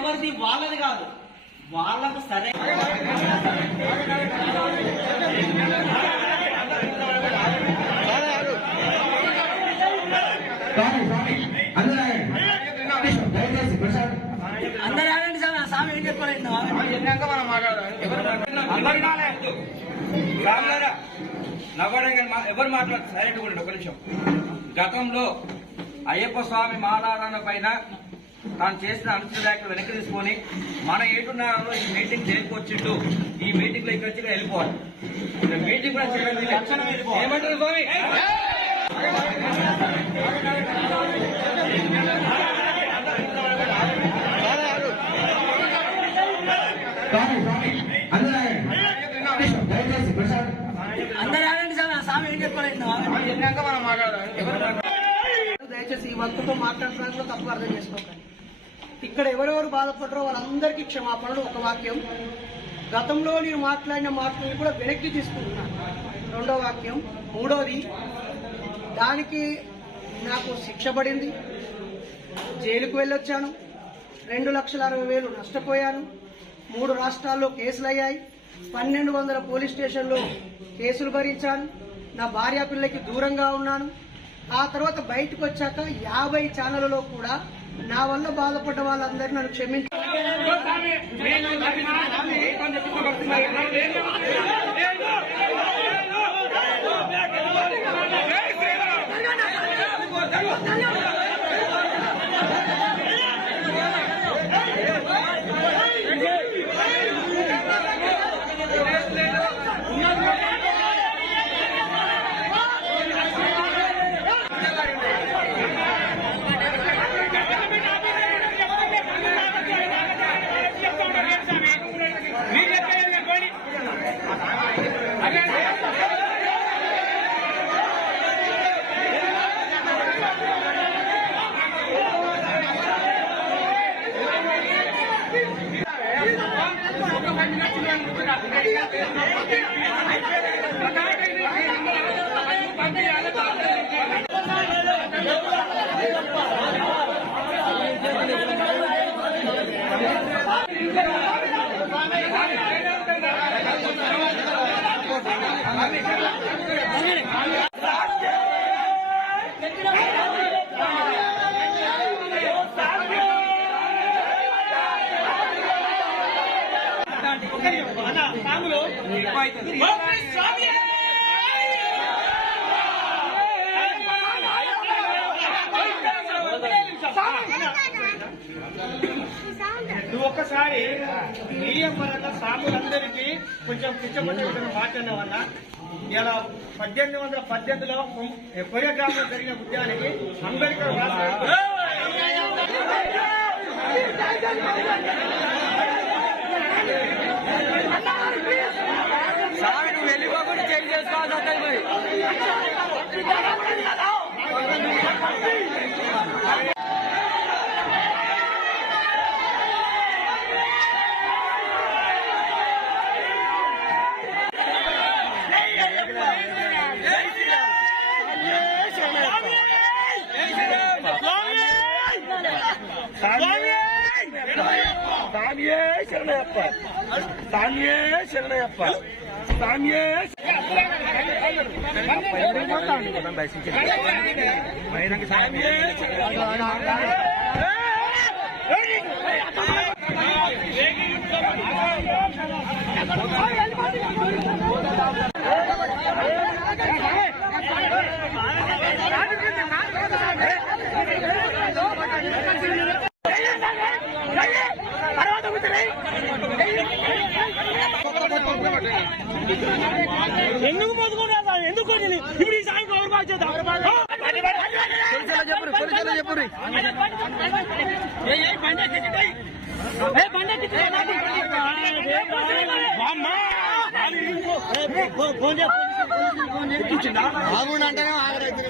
ఎవరిది వాళ్ళది కాదు. వాళ్ళకు సరే. అందరూ ఆగండి. దయచేసి ప్రశాంత్ అందరూ ఆగండి సార్ నా స్వామి ఏం చెప్పలేదు రాములారా నవ్వడం ఎవరు మాట్లాడు సైలెంట్ ఒక నిమిషం. గతంలో అయ్యప్ప స్వామి మాలారాయణ పైన తాను చేసిన అనుచిత వ్యాఖ్యలు వెనక్కి తీసుకొని మన ఏటున్నారో ఈ మీటింగ్ చేరుకొచ్చిండు. ఈ మీటింగ్లో ఇక్కడ వెళ్ళిపోవాలి. మీటింగ్ కూడా చేయడం లేదు. ఏమంటారు స్వామి? అందరూ ఆగండి. దయచేసి స్వామి ఏం చెప్పలేదు ఈ వంతుతో మాట్లాడుతున్నా కూడా తప్పు అర్థం చేసుకోకండి. ఇక్కడ ఎవరెవరు బాధపడరో వాళ్ళందరికీ క్షమాపణలు. ఒక వాక్యం. గతంలో నేను మాట్లాడిన మాటలను కూడా వెనక్కి తీసుకుంటున్నాను. రెండో వాక్యం. మూడోది దానికి నాకు శిక్ష పడింది. జైలుకు వెళ్ళొచ్చాను. రెండు లక్షల అరవై వేలు నష్టపోయాను. మూడు రాష్ట్రాల్లో కేసులు అయ్యాయి పన్నెండు వందల పోలీస్ స్టేషన్లో కేసులు భరించాను. నా భార్య పిల్లకి దూరంగా ఉన్నాను. ఆ తర్వాత బయటకు వచ్చాక యాభై ఛానళ్ళలో కూడా నా వల్ల బాధపడ్డ వాళ్ళందరినీ నన్ను ਸਰਕਾਰ నువ్వు ఒక్కసారి మీడియం పరంగా సాములందరికీ కొంచెం పిచ్చపట్టిన మాట్లాడిన వల్ల ఇలా పద్దెనిమిది వందల పద్దెనిమిదిలో కొరియోగ్రాఫ్లో జరిగిన ఉద్యానికి అంబేద్కర్ రాష్ట్ర Daniel, siapa? Daniel, siapa? స్వామియే శరణయ్యప్ప ఎందుకు పోతుకున్నా ఎందుకు ఇప్పుడు ఈ సాయంత్రం ఎవరు చెప్పరు ఆగరైతే